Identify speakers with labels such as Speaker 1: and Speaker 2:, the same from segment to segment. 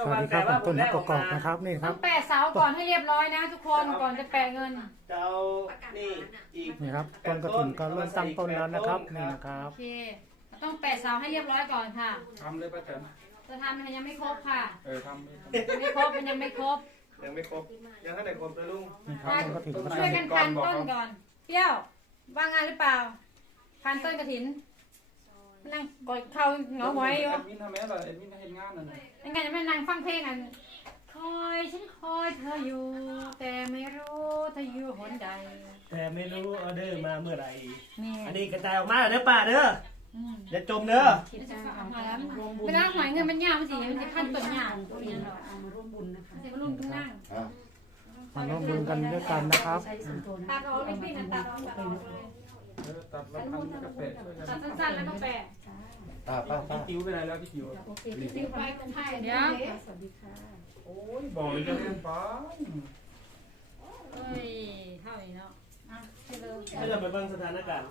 Speaker 1: วัสดีครับผมต้นนักประกอบนะครับนี่ค
Speaker 2: ต้
Speaker 1: รั
Speaker 2: อบ งแปะเสาก่อนให้เรียบร้อยนะทุกคนก่อนจะแปะเงิน
Speaker 3: เจ้านี่อีก
Speaker 1: นี่ครับต้นกระถิ่นก็เริ่มตั้งต้นแล้วนะครับนี่นะครับ
Speaker 2: โอเคต้องแปะเสาให้เรียบร้อยก่อนค่ะ
Speaker 4: ทำเลยป้าแตน
Speaker 2: จะทำมันยังไม่ครบค่ะ
Speaker 4: ทำไม่
Speaker 2: ยังไม่ครบมันยังไม่ครบ
Speaker 3: ยังไม่ครบยังให้ไหนครบนะลุง
Speaker 1: นี่ครับต้นกระถิ่นก็
Speaker 2: ช่วยกันพันต้นก่อนเปรี้ยวว่างงานหรือเปล่าพันต้นกระถินนั่งกดเข้าเหงาไว้อยู่
Speaker 4: เอ็ดมินทำไมล่ะเอ็ดมินเห็นงานนั่นน่ะ
Speaker 2: ยังไงจะไม่นั่งฟังเพลงกันคอยฉันคอยเธออยู่ แต่ไม่รู้เธออยู่หนใด
Speaker 3: แต่ไม่รู้ออเดอร์มาเมื่อไหร่
Speaker 2: นี่
Speaker 3: อันนี้กระจายออกมาเด้อป้าเด้ออย่าจมเด้อ
Speaker 2: มาแล้วเวลาหอยเงินมันยาวมันสิมันจะขั้นต้นยาวเรียนเรา
Speaker 5: มาร่วมบุญนะคะ
Speaker 2: จะมาลงทุนนั่ง
Speaker 1: มาร่วมบุญกันด้วยกันนะครับ
Speaker 2: ตัดออกลิปปิ้นนะตัดออกตัดออกเลย
Speaker 4: ตัดแล้วทำกาแฟช่วยกัน
Speaker 2: ตัดสั้นๆแล้วก็แปะ
Speaker 4: พี่จิ๋วไปไหนแล้วพี่จิ๋ว
Speaker 5: โอเคพี่ไปกันให้
Speaker 2: เดี๋ยว
Speaker 5: สวัสดีค่ะ
Speaker 4: โอ้ยบอกเลยจะเล่นไป
Speaker 2: เฮ้ยเท่านี้เนาะ
Speaker 3: ให้เราไปเบิ่งสถานการณ์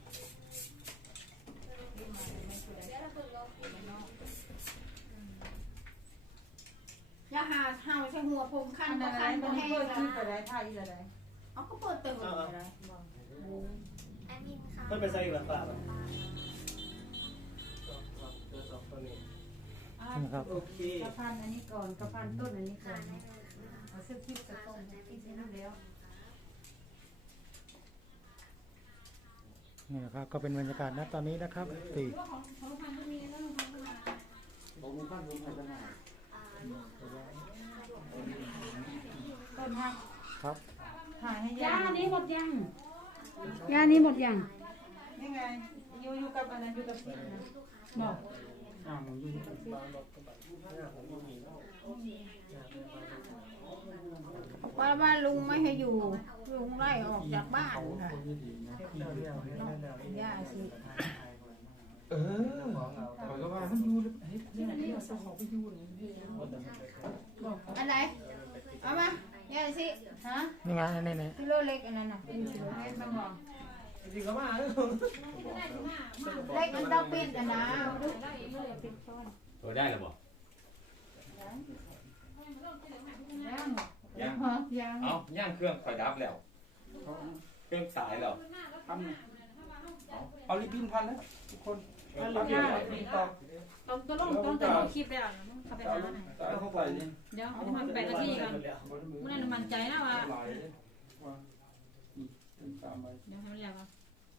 Speaker 5: อย่าหาเห่าใส่หัวผมคันบ่คันบ่แห้งนะเอาก็เปิดตื่น
Speaker 3: เพิ่นไปใส่อีกแล้วป้าตัวนี้
Speaker 1: นี่ครับ
Speaker 3: โอเค
Speaker 5: กระพันอันนี้ก่อนกระพันต้นอันนี้ก่อนเอาเสื้อทิพย์กระต้นทิพย์นี่แล้ว
Speaker 1: นี่นะครับก็เป็นบรรยากาศณตอนนี้นะครับตี
Speaker 5: ต้นฮัก
Speaker 1: ครับ
Speaker 5: ถ่ายให้
Speaker 2: ยา
Speaker 5: ย่า
Speaker 2: นี้หมดยังยานี้หมดยัง
Speaker 5: นี่ไงอยู่กับอันนั้นอยู่กับพี่นะบอก
Speaker 4: มึงยุ่งกัน
Speaker 5: ว่าลุงไม่ให้อยู่ลุงไล่ออกจากบ้านค่ะย่าสิ
Speaker 4: บอกก็ว่ามันอยู่เฮ้ยนี่เราเขาไปอยู่เลย
Speaker 5: อะไรเอามาย่าสิฮะ
Speaker 1: นี่ไงนี่
Speaker 5: กิโลเล็กอันนั้นน่ะเป็นกิโลเล็กมันบอก
Speaker 3: จริงๆก็มา
Speaker 5: เล็กมันต้องปิดอ่ะนะ
Speaker 6: ตัวได้หรือเปล่า
Speaker 5: ยัง
Speaker 6: ยัง
Speaker 5: ยัง
Speaker 6: เอาย่างเครื่องไฟดับแล้ว เครื่องสายแล้ว
Speaker 4: ทำเอาลิปปิ้นพันแล้วทุกคนลิปปิ้นตอก
Speaker 2: ต้องแต่ลงคลิปแล้วเข้าไปหาหน่อย
Speaker 4: เอาเข้าไปนี่
Speaker 2: เดี๋ยวมันแปะนาทีก่อนมันนั่นมันใจนะว่า
Speaker 4: ไหลว่านี่ตามไป
Speaker 2: เดี๋ยวให้มันแล้วก่อน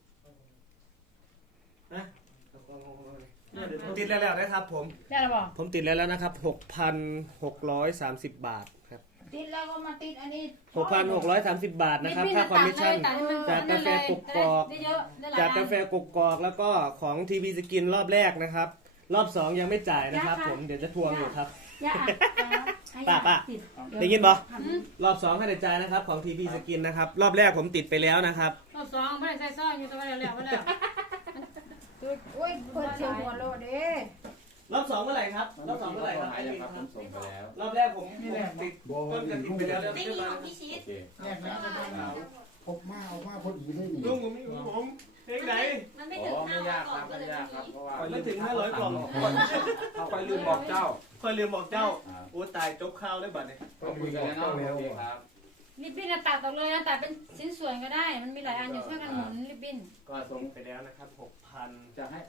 Speaker 3: ติดแล้วนะครับผม
Speaker 2: ได้แล้วบอก
Speaker 3: ผมติดแล้วนะครับ 6,630 บาทครับ
Speaker 5: ติดแล้วก็มาติดอันนี้
Speaker 3: 6,630 บาทนะครับค่าคอมมิชชั่นจากกาแฟกกอก
Speaker 2: ได้เยอะได้หลาย
Speaker 3: จากกาแฟกกอกแล้วก็ของทีวีสกินรอบแรกนะครับ รอบ2ยังไม่จ่ายนะครับ ผมเดี๋ยวจะทวงอยู่ครับ
Speaker 2: ย่า
Speaker 3: ป้าได้ยินปะรอบ2ให้ได้จ่ายนะครับของทีวีสกินนะครับรอบแรกผมติดไปแล้วนะครับ
Speaker 2: รอบสองไม่ได้ใส่ซ่อนอยู่ตัวแล้วแล้วแล้ว
Speaker 5: โอ้ยเปิดเสียงหัวโลดเด้
Speaker 3: รอบ2เมื่อไหร่ครับรอบ2เมื่อไหร่ครับ
Speaker 6: หายยังครับผมส่งไปแล้ว
Speaker 3: รอบแรกผมติดต้นกระถิ่นไปแล้วเรียบร้อย
Speaker 6: โอเค
Speaker 7: แยกนะพบมาเอามาพอดีเลยนี่
Speaker 3: ลุงผมไม่รู้ผมเพลงไหน
Speaker 2: มันไม่
Speaker 6: อ๋
Speaker 2: ถึง
Speaker 6: อไม่ยากครับไม่ยากครับเพราะว่า
Speaker 3: ไม่ถึง500 กล่อง
Speaker 4: ไปลืมบอกเจ้า
Speaker 3: ค่อยลืมบอกเจ้าโอ้ตายจบข้าวได้บัดเนี่ย
Speaker 6: ต้องคุยกันแล้วเนาะโอเคครับ
Speaker 2: ลิปบิ้นตัดออกเลยนะตัดเป็นชิ้นส่วนก็ได้ มันมีหลายอันอยู่ช่วยกันหมุนลิปบิ้น
Speaker 3: ก็ส่งไปแล้วนะครับ
Speaker 4: จะให้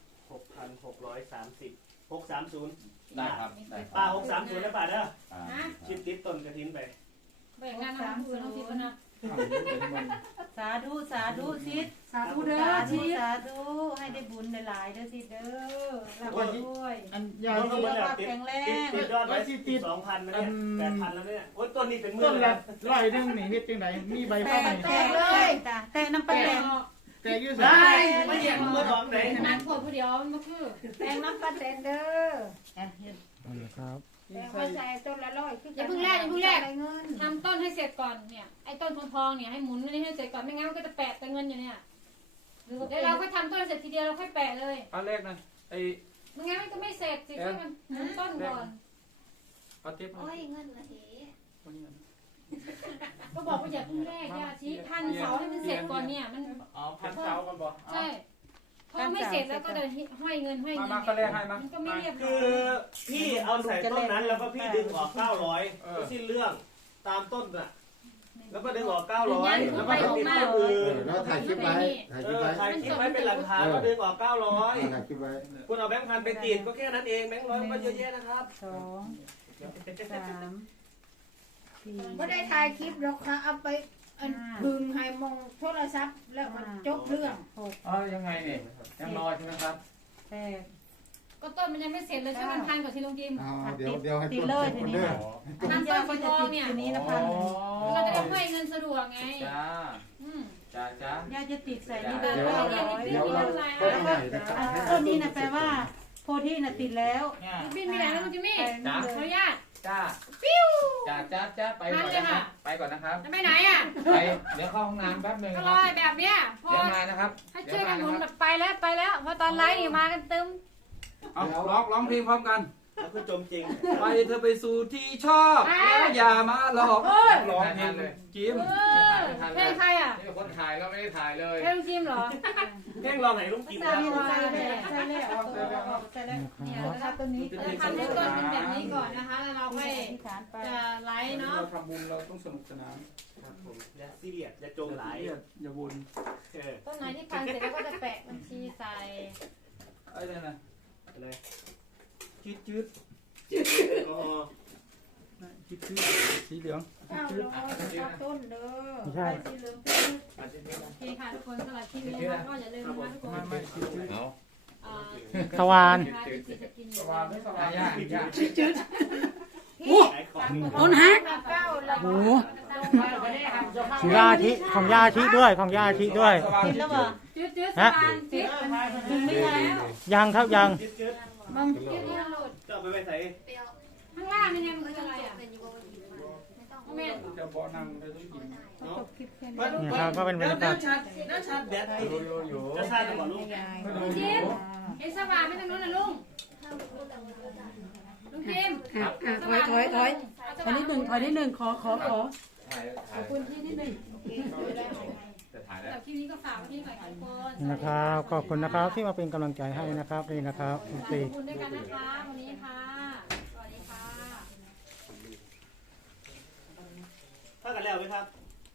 Speaker 3: 6,630 630
Speaker 6: ได้ครับได้
Speaker 3: ป้า630นะป้าเด้อ
Speaker 6: อ่า
Speaker 3: ชิปติดต้นกระถินไป
Speaker 2: แบ่งงานน้ำคือน้องทิพย์นะ
Speaker 8: สาธุสาธุชิด
Speaker 2: สาธุเด้อ
Speaker 8: สาธุ
Speaker 2: ชีพ
Speaker 8: สาธุให้ได้บุญได้หลายเด้อชิดเด้อรับด้วย
Speaker 7: อันยา
Speaker 3: ต้นก็
Speaker 7: ที่
Speaker 3: มาแล้วติดยอดไว้2,000นะเนี่ย8,000แล้วเนี่ยโอ้ยต้นนี้เป็นหมื่
Speaker 7: ต้
Speaker 3: น
Speaker 7: น
Speaker 3: แล้
Speaker 7: ละ
Speaker 3: ว
Speaker 7: ร้อยหนึงนี่เฮ็ดจังไดมีใบ
Speaker 8: แต่
Speaker 7: ฟ้าไหม
Speaker 8: แต่น้ำปลาแดง
Speaker 7: แต่อยู่ไส
Speaker 3: ได้ไม่เหยียบมือของไหน
Speaker 2: นานขวดผู้เดียวมันก็คือ
Speaker 5: แตงน้ำปลาแตนเด้อ
Speaker 1: นี่นะครับ
Speaker 5: แตงมาใส่ต้นละร้อยคือ
Speaker 2: อย่าเพิ่งแรกอย่าเพิ่งแรก
Speaker 5: ได้เงิน
Speaker 2: ทำต้นให้เสร็จก่อนเนี่ยไอ้ต้นทองเนี่ยให้หมุนนี่ให้เสร็จก่อนไม่งั้นมันก็จะแปะแต่เงินอยู่เนี่ยเดี๋ยวเราค่อยทำต้นเสร็จทีเดียวเราค่อยแปะเลย
Speaker 4: อันแรกนะไอ้
Speaker 2: ไม่งั้นมันก็ไม่เสร็จสิช่วยกันหมุนต้นก่อน
Speaker 4: เอาเทป
Speaker 9: โอ้ยเงินละเห
Speaker 2: ก็บอกว่าอย่าเพิ่งแรกอย่าชี้พันเสาให้มันเสร็จก่อนเนี่ยมัน
Speaker 4: อ๋อพันเช้ากันบ่
Speaker 2: ใช่พอไม่เสร็จแล้วก็จะห้อยเงิน
Speaker 4: มาก็แลกให้มา
Speaker 2: มันก็ไม่เรียบร้
Speaker 3: คือ อย พี่เอาใส่ต้นนั้นแล้วก็พี่ดึงออก900ก็สิ้นเรื่องตามต้นน่ะแล้วก็ดึงออก900แล้วก็ติดต้นอื่น
Speaker 7: แล้วถ่ายคลิปไว้ถ่ายคลิปไว้
Speaker 3: ถ่ายคลิปไว้เป็นหลักฐานแล้วดึงออก900
Speaker 7: ถ่ายคลิปไว้
Speaker 3: คุณเอาแบงค์พันไปติดก็แค่นั้นเองแบงค์ร้อยก็เยอะแยะนะครับ
Speaker 8: 2 3 4
Speaker 5: ไม่ได้ถ่ายคลิปหรอกค่ะเอาไปดึงให้มองโทรศัพท์แล้วมันจบเรื่อง
Speaker 6: อ๋อยังไงเนี่ยยังรอใช่ไหมครับ
Speaker 8: 8
Speaker 2: ก็ต้นมันยังไม่เสร็จเลยช่วยกันพันก่อนที่ลุงจิม
Speaker 7: เอาเดี๋ยวให้
Speaker 8: ติด
Speaker 7: ต้น
Speaker 8: เลย
Speaker 7: เสร็จ
Speaker 8: ที
Speaker 7: ก่อน
Speaker 8: นี้
Speaker 7: เด้อ
Speaker 2: ทำต้นสีทองเนี่ย
Speaker 8: ทีนี้ละพัน
Speaker 2: เราจะได้ห้อยเงินสะดวกไง
Speaker 6: จ้า
Speaker 2: อืม
Speaker 6: จ้าจ้า
Speaker 8: ย่าจะติดใส่นี่
Speaker 2: เดี๋
Speaker 8: เดิ
Speaker 2: ย
Speaker 8: น
Speaker 2: ว
Speaker 7: เดี๋ยวเราต้นใหญ่นะครับ
Speaker 8: ต้นนี้นะแปลว่าโพธิน่ะติดแล้ว
Speaker 6: เนี่ย
Speaker 2: บินไปไหนแล้วลุงจิมมี่
Speaker 6: จ้า
Speaker 2: ขออนุญาต
Speaker 6: จ้าจ้าจ้าจ้าไปก่อนนะครับไปก่อนนะครับ
Speaker 2: จะไปไหนอ่ะ
Speaker 6: ไปเดี๋ยวเข้าห้องน้ำแป๊บนึง
Speaker 2: ก็
Speaker 6: ค
Speaker 2: ร
Speaker 6: รั
Speaker 2: อบ แบบเนี้ยพอ
Speaker 6: เดี๋ยวมานะครับ
Speaker 2: ให้ช่วยกันหมุนแบบไปแล้วเพราะตอนไลฟ์นี่มากันตึม
Speaker 4: เอาร้องเพลงพร้อมกัน
Speaker 3: แล้วคือจมจริง
Speaker 4: ไปเธอไปสู่ที่ชอบแล้วอย่ามาหลอกร้องเพลงเลยจิ้ม
Speaker 2: เพลงใครอ่ะ
Speaker 6: นี่คนถ่ายแล้วไม่ได้ถ่ายเลย
Speaker 2: เพลงลุงจิมเหรอ
Speaker 3: แค่งลองไหนลุงกินครับ
Speaker 8: ใส่เลยเอาใส่เลย
Speaker 2: เนี่ย
Speaker 8: เอา
Speaker 2: แล้ว
Speaker 8: ตัวนี้
Speaker 2: จะทำให้ต้นเป็นแบบนี้ก่อนนะคะแล้วเราค่อย
Speaker 8: ที่ฐานไป
Speaker 2: จะไลฟ์เนาะ
Speaker 4: เราทำบุญเราต้องสนุกสนาน
Speaker 3: ครับผมอย่าซีเรียสอย่าจมไหล
Speaker 4: อย่าบุญ
Speaker 2: ต้นไหนที่พันเสร็จแล้วก็จะแปะบัญชีใส่
Speaker 4: ไอ้นี่นะ
Speaker 3: อะไร
Speaker 4: จืด
Speaker 3: อ๋อ
Speaker 4: จืดสีเหลือง
Speaker 5: เจ้าลอยตัดต้นเด้อ
Speaker 1: ไม่ใช่
Speaker 5: สีเหลือง
Speaker 2: โอเคค่ะทุกคนสำหรับคลิปนี้นะคะก็อย่าลืมนะคะทุกคน
Speaker 4: ไม่จืด
Speaker 6: เอา
Speaker 1: สวาน
Speaker 4: สว่างไม่สว่างยากยาก
Speaker 3: ขายของ
Speaker 5: ต้นฮักเก้าละ
Speaker 1: โอ้โหของย่าอาทิของย่าอาทิด้วยของย่าอาทิด้วย
Speaker 8: ติดแล้วเหรอ
Speaker 2: จืดสะพานจืด
Speaker 8: ถึงไม่แล้ว
Speaker 1: ยังครับยัง
Speaker 3: จืด
Speaker 2: มันจืดเนี่ยหลุด
Speaker 3: ๆจะเอาไปไว้ใส่
Speaker 2: ข้างล่างนี่เนี่ยมันคืออะไรอ่ะโมเมนต์
Speaker 4: จะบ่อนั่งไปต้องกิน
Speaker 1: นี่ครับก็เป็นบรรยากาศ
Speaker 3: น่าชัดแดดให้
Speaker 6: อยู่
Speaker 3: จะชัดหรือเปล่าลูก
Speaker 2: ลุงจิมเห็นสว่านไม่ตรงนู้นนะลุงจิม
Speaker 8: ถอยนิดหนึ่งขอ
Speaker 6: ถ่ายถ่าย
Speaker 2: ขอบคุณที่นิดนึง
Speaker 6: จะถ่ายแล้ว
Speaker 2: แต่คลิปนี้ก็ฝากไว้ที่หน่อยค่ะทุกคน
Speaker 1: นี่นะครับขอบคุณนะครับที่มาเป็นกำลังใจให้นะครับนี่นะครับ
Speaker 2: ขอบ
Speaker 1: ตี
Speaker 2: คุณด้วยกันนะคะวันนี้ค่ะสวัสดีค่ะ
Speaker 3: ถ้ากันแล้วไหมครับ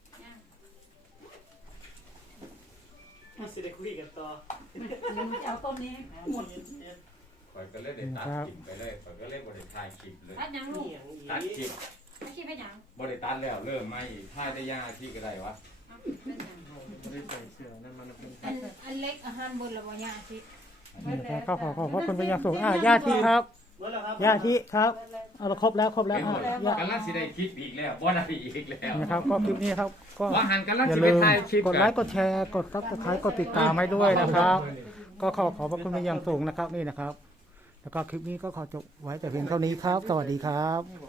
Speaker 3: พี่สิได้คุยกันต่อ
Speaker 8: เอาต้นนี้หมด
Speaker 6: ปล่อยก็เลยเด็ดตัดคลิปไปเลยปล่อยก็เลยบริถ่ายคลิปเลย
Speaker 2: ตัดยังลูก
Speaker 6: ตัดคลิป
Speaker 2: ไม่คิดให้ยัง
Speaker 6: บริตัดแล้วเริ่มไม่ถ่ายได้ยากที่ก็ได้วะ
Speaker 3: ไม่ได้ใส่เสื้อนั่นมันเป็น
Speaker 5: อันเล็กอาหารบนละวันยาสิ
Speaker 1: นี่นะครับก็ขอบคุณเป็นอย่างสูงย่าอาทิครับ
Speaker 3: เมื่อแล้วครับ
Speaker 1: ย่าอาทิครับเอาละครบแล้วย่า
Speaker 6: กำลังสิได้คลิปอีกแล้วบ่ได้อีกแล้ว
Speaker 1: นะครับก็คลิปนี้ครับก็
Speaker 6: ว่าหันกำลัง
Speaker 1: อย่า
Speaker 6: สิไป
Speaker 1: ลืม
Speaker 6: ถ่ายคลิป
Speaker 1: กดไลค์กดแชร์กดซับสไครต์กดติดตามให้ด้วยนะครับ ก็ขอบพระคุณเป็นอย่างสูงนะครับนี่นะครับ แล้วก็คลิปนี้ก็ขอจบไว้แต่เพียงเท่านี้ครับ สวัสดีครับ